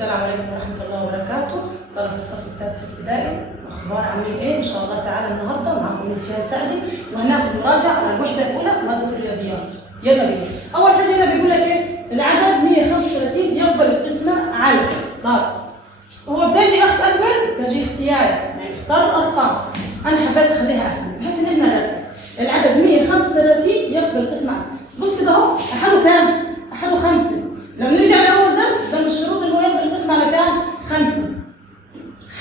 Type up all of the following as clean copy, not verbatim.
السلام عليكم ورحمة الله وبركاته. طلبة الصف السادس ابتدائي، أخبار عاملين إيه؟ إن شاء الله تعالى النهاردة معكم مس جهاد سعدي، وهناخد مراجعة على الوحدة الأولى في مادة الرياضيات. يلا بينا. أول حاجة هنا بيقول لك إيه؟ العدد 135 يقبل القسمة على. طيب هو بتجي أخت أكبر، بتجي اختيارات، يعني اختار الأرقام. أنا حبيت أخليها أكبر بحيث إن إحنا نركز. العدد 135 يقبل القسمة على. بص كده أهو، أحده كام؟ أحده 5. لو نرجع لأول درس، ده من الشروط إن هو يقبل القسمة على كام؟ 5.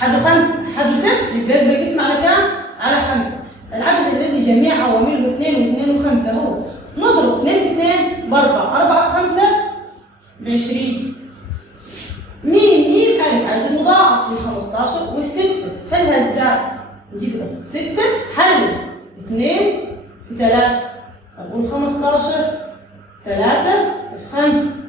أحده 5، أحده 0، يبقى يقبل القسمة على كام؟ على 5. العدد الذي جميع عوامله 2 و2 و5 هو نضرب 2 في 2 ب 4، 4 في 5 ب 20. ميم ألف عايز المضاعف ل 15 والستة، حلها ازاي؟ نجيب كده 6 حل 2 في 3، أقول 15 3 في 5.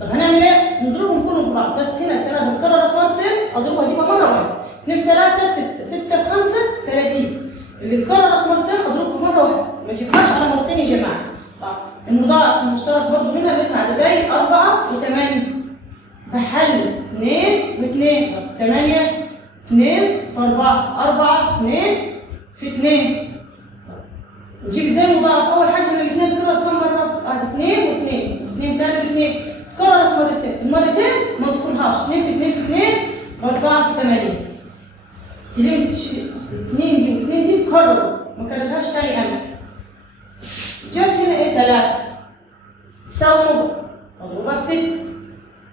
طب هنعمل ايه؟ نضربهم كلهم في بعض، بس هنا الثلاثة اتكررت مرتين أضربها أجيبها مرة واحدة. 2 في 3 ب 6، 6 في 5 30. اللي اتكررت مرتين أضربها مرة واحدة، ما اجيبهاش على مرتين يا جماعة. طب المضاعف المشترك برضه هنا اللي احنا عددين 4 و8. بحل 2 و2، طب 8 2 في 4، 4 2 في 2. نجيب ازاي المضاعف؟ أول حاجة إن الاثنين اتكررت كم مرة؟ 2 و2، 2 تاني و2، اتكررت مرتين، المرتين ما نذكرهاش. 2 في 2 في 2 ب 4 في 8. تلم اصل 2 دي و2 دي اتكرروا، ما كررتهاش تاني أنا. جت هنا ايه؟ 3 تساوي نقط، اضربها في 6.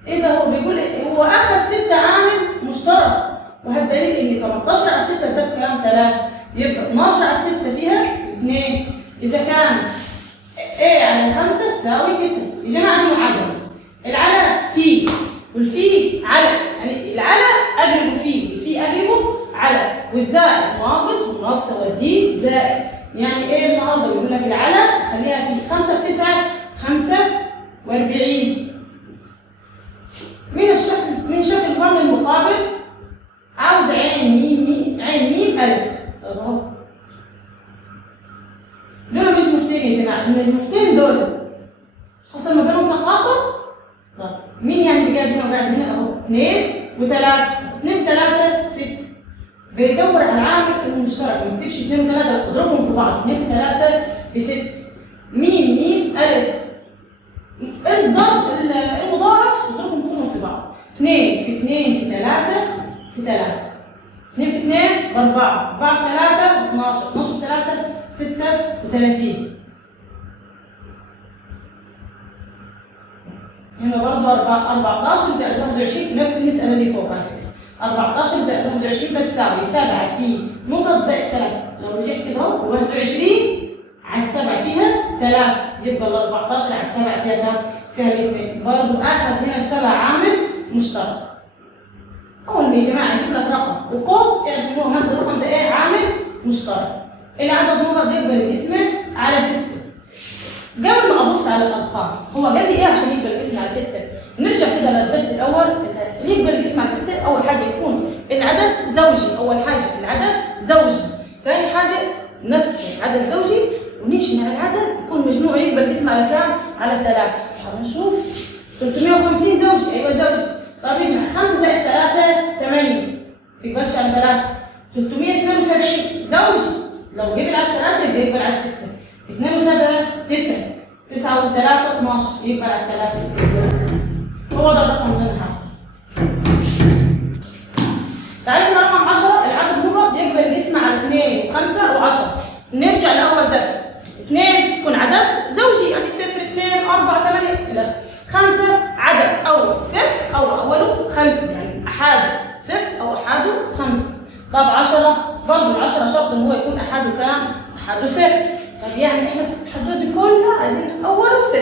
ايه ده؟ هو بيقول إيه؟ هو اخذ 6 عامل مشترك، وهالدليل ان 18 على 6 ده بكام؟ 3، يبقى 12 على 6 فيها 2. اذا كان ايه على 5 تساوي 9. يا جماعه دي معادله، العلى في والفي على، يعني العلى اقلبه في والفي اقلبه على، والزائد ناقص والناقص اوديه زائد. يعني ايه النهارده؟ بيقول لك العلى خليها في 5 في 9 45. من شكل الفرن المقابل عاوز عين ميم عين ميم ألف. طب اهو دول مجموعتين يا جماعة، المجموعتين دول حصل ما بينهم تقاطع. طب مين يعني قاعد هنا وقاعد هنا؟ اهو 2 و3، 2 في 3 6. بيدور على العامل المشترك، ما يكتبش 2 و3 اضربهم في بعض. 2 في 3 ب 6. ميم ألف. الضرب المضاعف اضربهم كلهم في بعض. 2 في 2 في 3 في 3. 2 في 2 ب 4، 4 في 3 ب 12، 12 في 3 36. هنا برضه 14 زائد 21، نفس المسألة اللي فوق على فكرة. 14 زائد 21 بتساوي 7 في نقط زائد 3. لو رجعت كده اهو 21 على 7 فيها 3، يبقى ال 14 على 7 فيها كام؟ فيها الاثنين. برضه اخذ هنا 7 عامل مشترك. اول ما يا جماعه يجيب لك رقم وقوس اعرف ان هو ماخد الرقم ده ايه؟ عامل مشترك. العدد نقط يقبل الاسم على 6. قبل ما ابص على الارقام، هو قال لي ايه عشان يقبل الاسم على 6؟ نرجع كده للدرس الاول. يقبل الاسم على 6 اول حاجه يكون العدد زوجي. اول حاجه العدد زوجي. ثاني حاجه نفس عدد زوجي، ونجمع العدد يكون مجموع يقبل الاسم على كام؟ على 3. طب نشوف 350 زوجي. ايوه زوجي. طب نجمع 5 زائد 3 8، ما تقبلش على 3. 372 زوجي، لو قبل على 3 يبقى يقبل على 6. 2 و7 9، 9 و3 12، يقبل على 3 يقبل على 6. هو ده الرقم اللي انا هاخده. تعالى رقم 10، العدد نقط يقبل الاسم على 2 و5 و10. نرجع لاول درس. 2 يكون عدد زوجي، يعني 0 2 4 8 الى 5 عدد او 0 او اوله 5، يعني احاده 0 او احاده 5. طب 10 برضه ال10 شرط ان هو يكون احاده كام؟ احاده 0. طب يعني احنا في الحدود دي كلها عايزين اوله 0.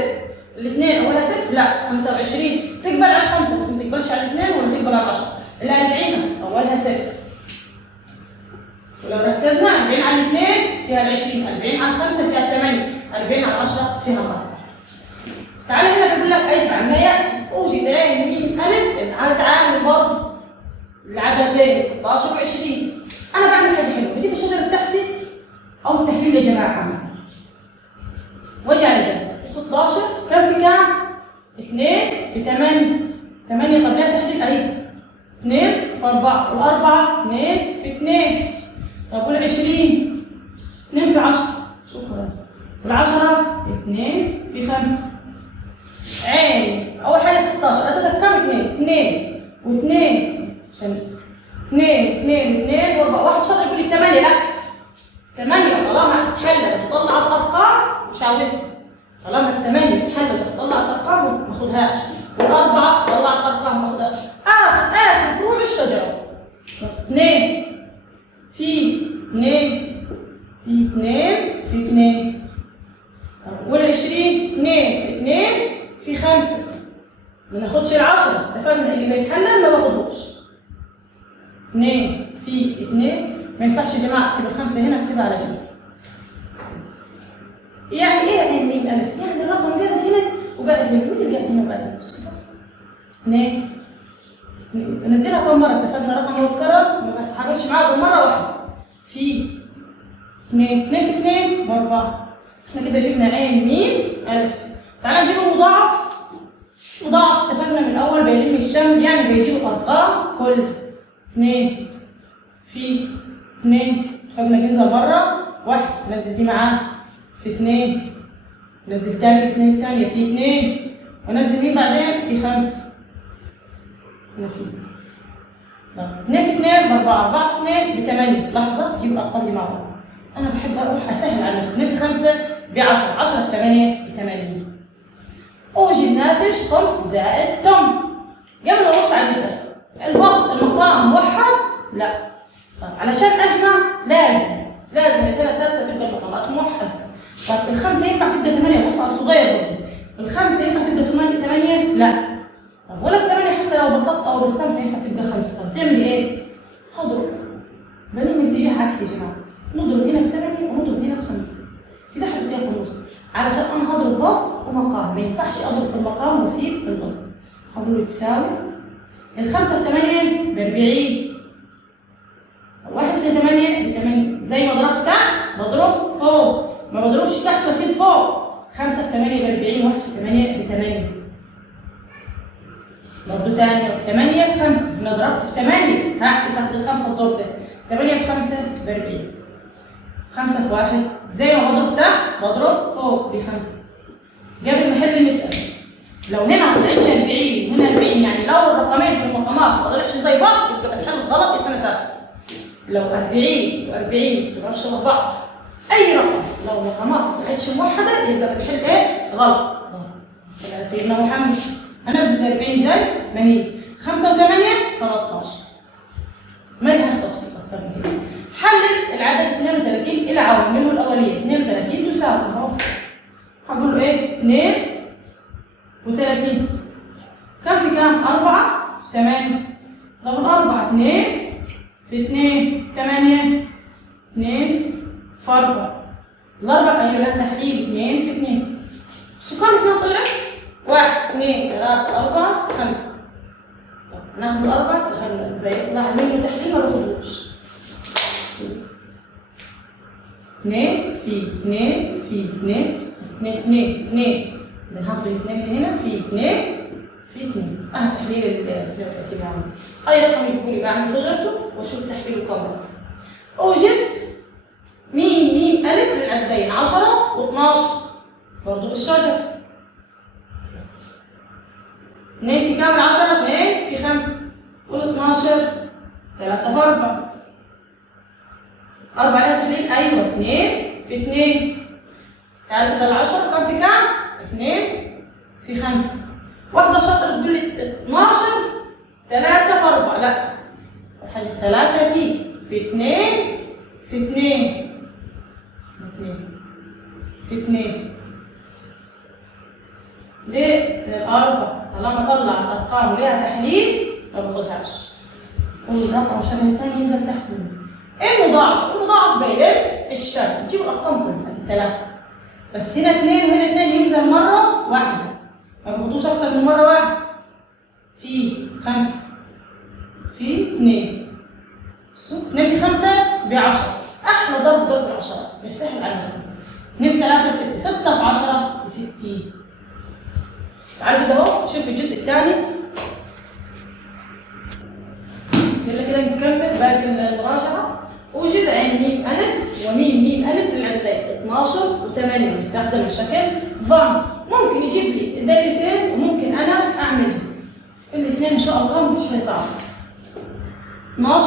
الاثنين اولها 0؟ لا. 25 تقبل على 5 بس ما تقبلش على الاثنين ولا تقبل على 10. ال 40 اولها 0. ولو ركزنا 40 على الاثنين فيها 20، 40 على 5 فيها 8، 40 على 10 فيها 4. تعالى هنا بيقول لك اجمع ما ياتي اوجد عين ميم الف. عايز عامل برضه العددين 16 و20. انا بعمل حاجه حلوه، بجيب الشجره بتاعتي او التحليل يا جماعه واجي على جنب. 16 كم في كام؟ 2 في 8. 8. طب ليه تحليل 2 اهي 2 في 4 والأربعة 2 في 2. طب وال20 2 في 10 شكرا. وال10 2 في 5. عين أول حاجة 16 أدتك كام؟ 2 و2 عشان 2 و4 واحد شاطر يقول لي 8 لا 8 طالما هتتحل وتطلع الأرقام مش عاوزها. طالما ال8 تحل وتطلع الأرقام ما تاخدهاش والأربعة تطلع الأرقام ما تاخدهاش. آخر فروع الشجرة 2 في 2 في 2 في 2 وال20 2 في 2 في 5. ما ناخدش ال10 اتفقنا اللي بيتحلل ما باخدوش. 2 في 2 ما ينفعش يا جماعه اكتب الخمسه هنا اكتبها على كده. يعني ايه يعني ميم الف؟ يعني الرقم قاعد هنا وقاعد هنا. مين اللي قاعد هنا وقاعد هنا؟ بس كده 2 ننزلها كم مره؟ اتفقنا رقم متكرر ما بتحاولش معاه غير مره واحده. في 2 في 2 ب4. احنا كده جبنا عين ميم الف. تعالى نجيب المضاعف. مضاعف اتفقنا من الاول بيلم الشمل يعني بيجيب الارقام كلها. 2 في 2 اتفقنا بينزل بره 1 نزل دي معاه في 2 نزل تاني 2 الثانيه في 2 ونزل مين بعدين في 5 هنا في 2 في 2 ب4 4 في 2 ب8. لحظه جيب الارقام دي مع بعض. انا بحب اروح اسهل على نفسي. 2 في 5 ب10 10 في 8 ب80. اوجد ناتج خمس زائد تم. قبل ما نبص على المثال الوسط المقام موحد؟ لا. طيب علشان اجمع لازم رساله ثابته تبدا المقامات موحده. طيب الخمسه ينفع تبدا 8؟ بص على الصغير. الخمسه ينفع تبدا 8؟ لا. طب ولا ال8 حتى لو بسطت او رسمت ينفع تبدا 5. طب تعمل ايه؟ هضرب. بنيجي اتجاه عكسي يا جماعه. نضرب هنا في 8 ونضرب هنا في 5. كده هتديها في النص. علشان انا هضرب بسط ومقام ما ينفعش اضرب في المقام واسيب البسط. هقول له تساوي الخمسه في 8 ب40. 1 في 8 ب8. زي ما ضربت تحت بضرب فوق ما بضربش تحت واسيب فوق. 5 في 8 ب40 1 في 8 ب8. برضه تاني 8 في 5 انا ضربت في 8 هعكس عند الخمسه الضرب ده 8 في 5 ب40. 5 في 1 زي ما بضرب تحت بضرب فوق ب5. قبل ما احل المسألة لو هنا ما طلعتش 40 وهنا 40 يعني لو الرقمين في المقامات ما طلعش زي بعض يبقى بتحل غلط يا سنه ثابته. لو 40 و40 ما طلعوش شبه بعض اي رقم لو الرقمات ما طلعتش موحده يبقى بنحل ايه؟ غلط. صلى على سيدنا محمد. هنزل 40 زي ما هي 5 و8 13. ما لهاش تبسيط اكتر من كده. حلل العدد 32 الى عوامله الاوليه. 32 تساوي اهو هقول له ايه؟ 32 كم في كم؟ 4 8. طب الاربعه 2 في 2 8 2 في 4. الاربعه ايوه لها تحليل 2 في 2. بس كم 2 طلعت؟ 1 2 3 4 5. ناخد الاربعه دخلنا بيطلع منه تحليل ما باخدوش. 2 في 2 في 2 2 بناخد الاثنين من هنا في 2 في 2. تحليل ال 32 يعني. اي رقم يجيبوا لي بعمل غيرته واشوف تحليله كم. اوجد ميم الف للعددين 10 و12 برضه بالشجر. 2 في كام؟ 10 2 في 5 وال12 3 في 4. 4 لها تحليل ايوه 2 في 2. تعالى كده ال10 كم في كام؟ 2 في 5. واحده شاطره تقول لي 12 3 في 4 لا. حل 3 في 2 في 2 في 2 ليه؟ الأربعة طالما طلع الأرقام ليها تحليل ما باخدهاش. والرقم شبه الثاني ينزل تحت منه. المضاعف بيلم الشبه نجيب الأرقام كلها الثلاثة. بس هنا 2 وهنا 2 ينزل مرة واحدة. ما باخدوش أكتر من مرة واحدة. في 5 في 2. 2 في 5 ب10. أحلى ضرب 10 بس سهل على نفسنا. 2 في 3 ب6. 6 في 10 ب60. تعالوا كده اهو شوف الجزء الثاني. وميم ميم ألف للعددين 12 و8 مستخدم الشكل فان. ممكن يجيب لي دايرتين وممكن أنا أعملها الاثنين إن شاء الله مش هيصعب. 12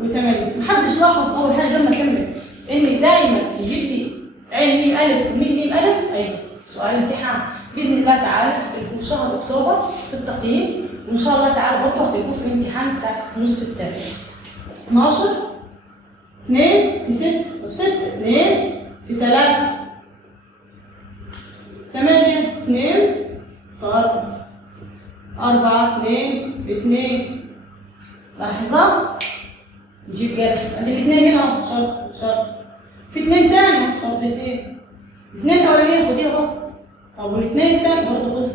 و8. محدش لاحظ أول حاجة لما أكمل إن دايما يجيب لي عين ميم ألف وميم ميم ألف؟ أيوه. سؤال امتحان بإذن الله تعالى هتلقوه في شهر أكتوبر في التقييم، وإن شاء الله تعالى برضه هتلقوه في الامتحان بتاع النص التاني. 12 2 في 6 و6 2 في 3 8 2 في 4 4 2 في 2. لحظة نجيب جرد ادي الاثنين هنا شرط في 2 تاني شرطتين. 2 الاولانية خديها اهو، او الاثنين التاني برضه خدها.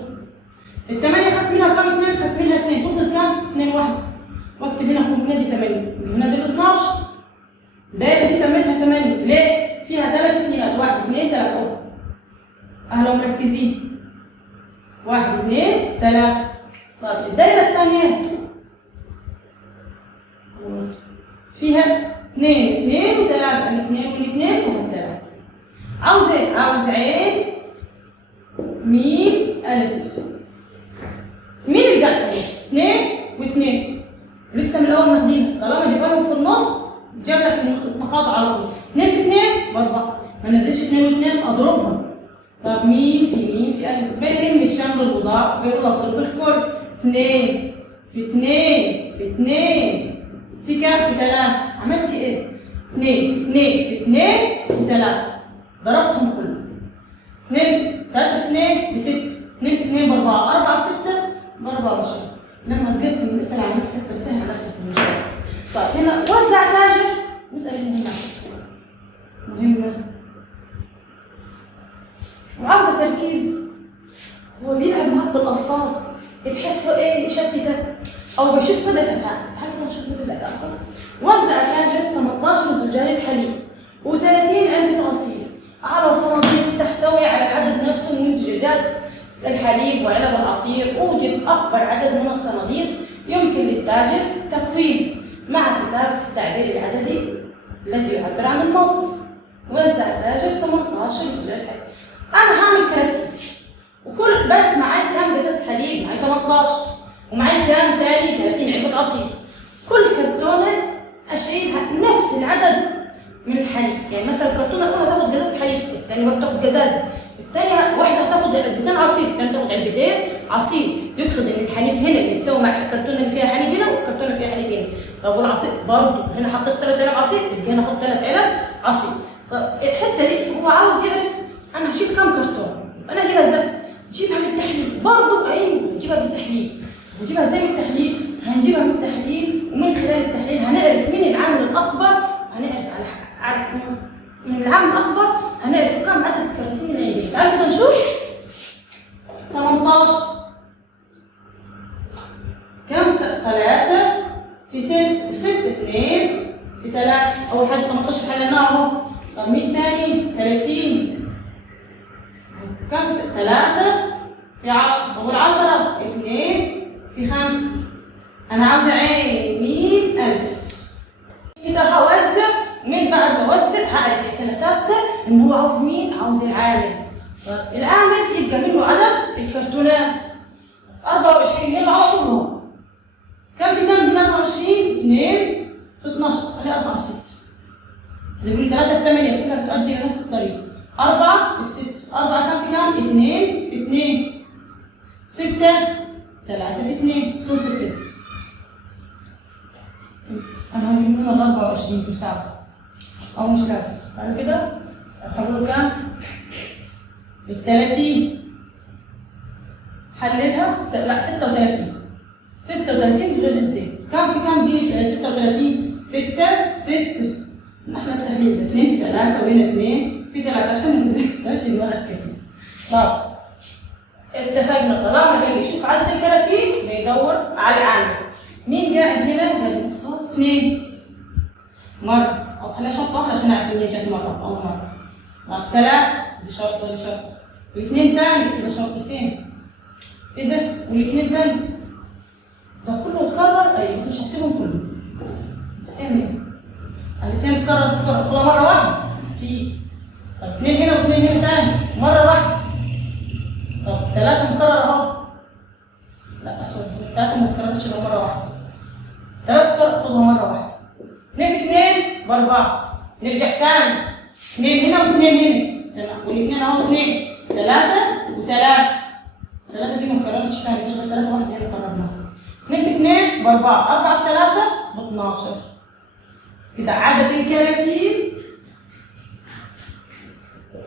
ال8 خدت منها كام؟ 2 خدت منها 2 فضل كام؟ 2 1. واكتب هنا فوق هنا دي 8 هنا دي 12. الدايرة دي سميتها 8 ليه؟ فيها 3 اثنينات 1 2 3 اهو. اهلا مركزين 1 2 3. طب الدايرة الثانية فيها 2 2 و3 يعني 2 و2 و3. عاوز ايه؟ عاوز عين ميم ألف. مين اللي قاعد في النص؟ 2 و2 لسه من الأول ماخدينها، طالما جبنا في النص جاب لك التقاطع على طول. 2 في 2 ب4 ما نزلش 2 و2 أضربها. طب ميم في ألف بين الشمل المضاعف بيقول أضرب الكل. 2 في 2 في 2 في كام؟ في 3. عملتي ايه؟ 2 في 2 في 3 ضربتهم كلهم. 2 3 في 2 ب 6 2 في 2 ب 4 4 في 6 ب 24. لما تقسم المسألة على نفسك بتسهل على نفسك المسألة. طيب هنا وزع تاجر مسألة مهمة وعاوزة تركيز. هو بيلعب معاك بالألفاظ بحيث ايه يشتتك او بيشوف مدى ذكائك. تعالى نشوف مدى ذكائك. وزع تاجر 18 زجاجة حليب و30 علبة عصير على صناديق تحتوي على العدد نفسه من زجاجات الحليب وعلب العصير. اوجد اكبر عدد من الصناديق يمكن للتاجر تكوينه مع كتابة التعبير العددي الذي يعبر عن الموقف. وزع تاجر 18 زجاجة حليب. انا هعمل كراتين وكل بس معايا كام ازازة حليب؟ معايا 18 ومعايا كام تاني؟ 30 علبة عصير. كل كرتونة اشيلها نفس العدد من الحليب. يعني مثلا الكرتونة الأولى تاخد جزازة حليب، الثانية برضه تاخد جزازة، الثانية واحدة هتاخد علبتين عصير، الثانية تاخد علبتين عصير. يقصد إن الحليب هنا اللي بتساوي مع الكرتونة اللي فيها حليب هنا والكرتونة اللي فيها حليب هنا. طب والعصير برضه هنا حطيت 3 علب عصير، يبقى هنا احط 3 علب عصير. طب الحتة دي هو عاوز يعرف أنا هشيل كام كرتونة؟ أنا هجيبها إزاي؟ هجيبها بالتحليل برضه. أيوه هنجيبها بالتحليل. هنجيبها إزاي بالتحليل؟ هنجيبها بالتحليل ومن خلال التحليل هنعرف مين العامل الأكبر، هنعرف على من العامل الأكبر هنعرف كم عدد الكراتين اللي عندي. تعالوا كده نشوف 18 كم؟ 3 في 6 6 2 في 3. أول حاجة 18 حليناها أهو. طب مين تاني؟ 30 كم؟ 3 في 10. أول 10 2 في 5. أنا عاوزة عين ميم ألف. كده هوزع من بعد ما اوزع هعرف حسنه ثابته ان هو عاوز مين؟ عاوز العامل. العامل يبقى منه عدد الكرتونات 24 يلا على طول اهو. كم في كم من 24؟ 2 في 12 خليها 4 في 6. اللي يقول لي 3 في 8 كلها بتؤدي لنفس الطريقه. 4 في 6 4 كم في كم؟ 2 في 2 6 3 في 2 خلصت كده. أنا هجيب هنا 24 تساوي أو مش لازم. بعد كده هقول كام؟ 30 حللها لا 36 زجاج الزيت. كم في كم دي 36؟ 6 في 6. احنا التحليل ده 2 في 3 وهنا 2 في 3 عشان ما تنساش دماغك كتير. طب اتفقنا طالما قال لي شوف عدد الكراتين بيدور على العامل. مين قاعد هنا؟ هذه بصوا 2 مرة أو خليها شرطة واحدة عشان نعرف إن هي جت مرة أو مرة. طب 3 دي شرطة ودي شرطة. الاثنين تاني كده شرطتين. إيه ده؟ والاثنين تاني. ده كله اتكرر أيوة بس مش هكتبهم كلهم. هتعمل إيه؟ الاثنين تكرر مرة واحدة في. طب 2 هنا و2 هنا تاني مرة واحدة. طب 3 مكرر اهو. لا سوري 3 ما اتكررتش غير مرة واحدة. 3 تكرر خدها مرة واحدة. 2 في 2 ب4. نرجع تاني 2 هنا و2 هنا. تمام والاثنين اهو 2 3 و3. 3 دي ما اتكررتش تاني مفيش غير 3 واحدة هنا كررناها. 2 في 2 ب4. 4 في 3 ب12. كده عدد الكراتين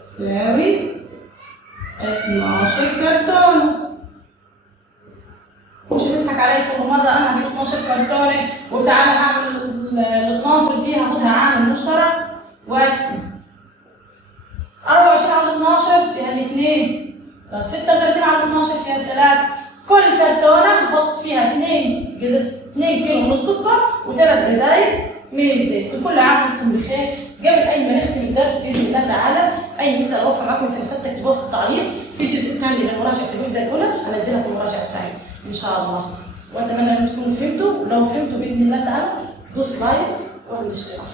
تساوي 12 كرتونة. مش هتضحك عليا كل مرة أنا هجيب 12 كرتونة وتعالى هعمل ال 12 دي هاخدها عامل مشترك وأقسم. 24 على 12 فيها الاثنين. طب 36 على 12 فيها الثلاثة. كل كرتونة هحط فيها 2 كيلو من السكر و3 ازايز من الزيت. وكل عام وانتم بخير. قبل اي ما نختم الدرس باذن الله تعالى اي مثال اوقف معاكم مثال تكتبوه في التعليق. في الجزء الثاني لمراجعه الوحده الاولى هنزلها في المراجعه الثانيه ان شاء الله. واتمنى ان تكونوا فهمتوا. ولو فهمتوا باذن الله تعالى دوس لايك والاشتراك.